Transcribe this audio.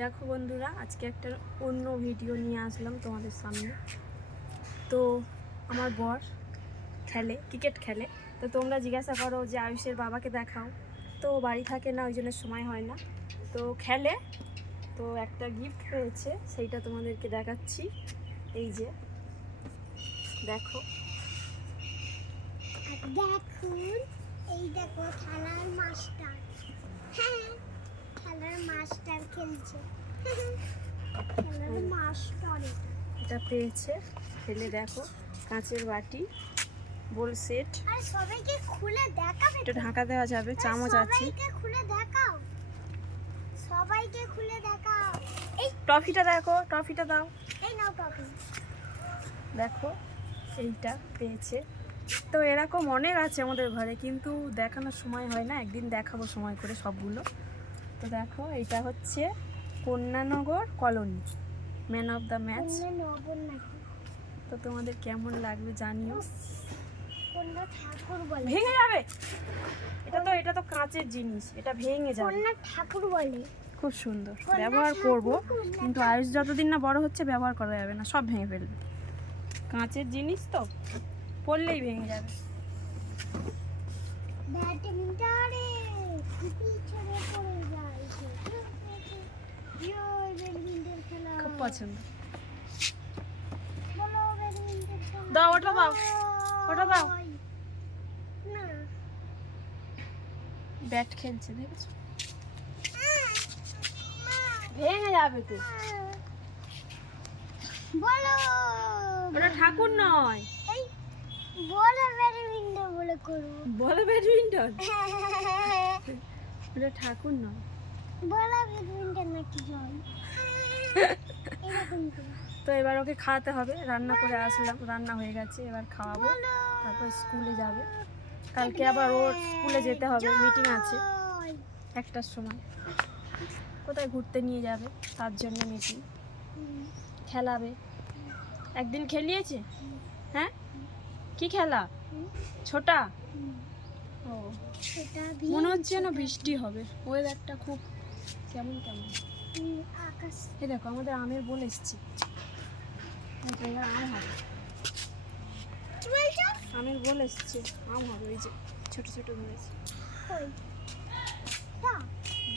দেখো বন্ধুরা, আজকে একটা অন্য ভিডিও নিয়ে আসলাম তোমাদের সামনে। তো আমার বর খেলে ক্রিকেট খেলে। তো তোমরা জিজ্ঞাসা করো যে আয়ুষের বাবাকে দেখাও। তো বাড়ি থাকে না, ওই জন্য সময় হয় না। তো খেলে, তো একটা গিফট পেয়েছে সেইটা তোমাদেরকে দেখাচ্ছি। এই যে, দেখো। দেখুন এটা। পেয়েছে। খেলে দেখো কাঁচের বাটি বোল সেট। আর সবাইকে খুলে দেখাবে এটা ঢাকা দেওয়া যাবে চামচ আছে। খুলে দেখাও। সবাইকে খুলে দেখাও। এই ট্রফিটা দেখো ট্রফিটা দাও। এই নাও টপি দেখো এইটা পেয়েছে। তো এরকম অনেক আছে আমাদের ঘরে কিন্তু দেখানোর সময় হয় না। একদিন দেখাবো সময় করে সবগুলো। তো দেখো এটা হচ্ছে Kanyanagar colony. Man of the match তো তোমাদের কেমন লাগবে জানিও। ভেঙে যাবে। এটা তো এটা তো কাঁচের জিনিস। এটা ভেঙে যাবে। ঠাকুর বলে খুব সুন্দর। ব্যবহার করব। কিন্তু আয়ুষ যতদিন না বড় হচ্ছে, ব্যবহার করা যাবে না। সব ভেঙে ফেলবে। কাঁচের জিনিস তো। পড়লেই ভেঙে যাবে। ব্যাডমিন্টনে পছন্দ। দাও, ওটা দাও, ওটা দাও। ব্যাট খেলছে দেখেছ? ভেঙে যাবে তো। বলো ওটা ঠাকুর নয়। বলো ব্যাডমিন্টন। বলে করব বলো ব্যাডমিন্টন ওটা ঠাকুর নয়। বলো ব্যাডমিন্টন নাকি করে তো এবার ওকে খাওয়াতে হবে। রান্না করে আসলাম, রান্না হয়ে গেছে, এবার খাওয়াবো। তারপর স্কুলে যাবে। কালকে আবার ওর স্কুলে যেতে হবে মিটিং আছে একটার সময়। কোথায় ঘুরতে নিয়ে যাবে, তার জন্য মিটিং খেলাবে। একদিন খেলিয়েছে? হ্যাঁ? কি খেলা? ছোটা? ও। মনে হচ্ছে যেন বৃষ্টি হবে। ওয়েদারটা খুব কেমন কেমন? আকাশ। দেখো আমাদের আমের বোন এসছে। আম হবে। আমের বোন এসছে। আম হবে ওই যে ছোট ছোট ধরেছে